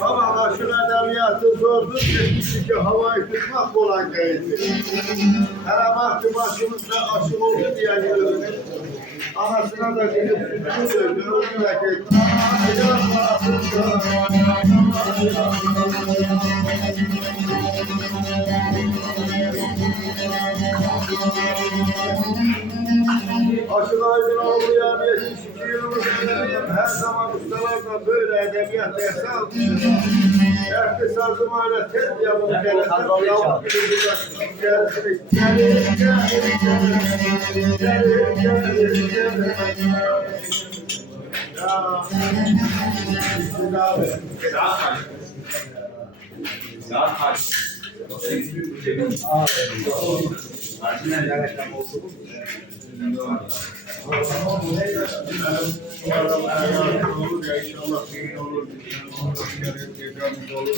Ama şu edebiyatı zordur ki çünkü havayı tutmak kolay değildir. Her baktı başımızda aşık oldu diye görünür. Anasına da gidip sütünü söylüyor. Onu da ki Aşık Aydın Oğlu'ya 72 yılımız önemliyim. Her zaman ustalarla böyle edebiyat dersi almışım. Herkes sazımayla tek yapıp gelirdim. Yavuk gibi bir gerisini. Gelin, gelin, gelin. Gelin, gelin, gelin. Ya. Bismillah abi. Daha kaç? Umarım hayatın olur ya inşallah düğün olur. Olur, olur, olur.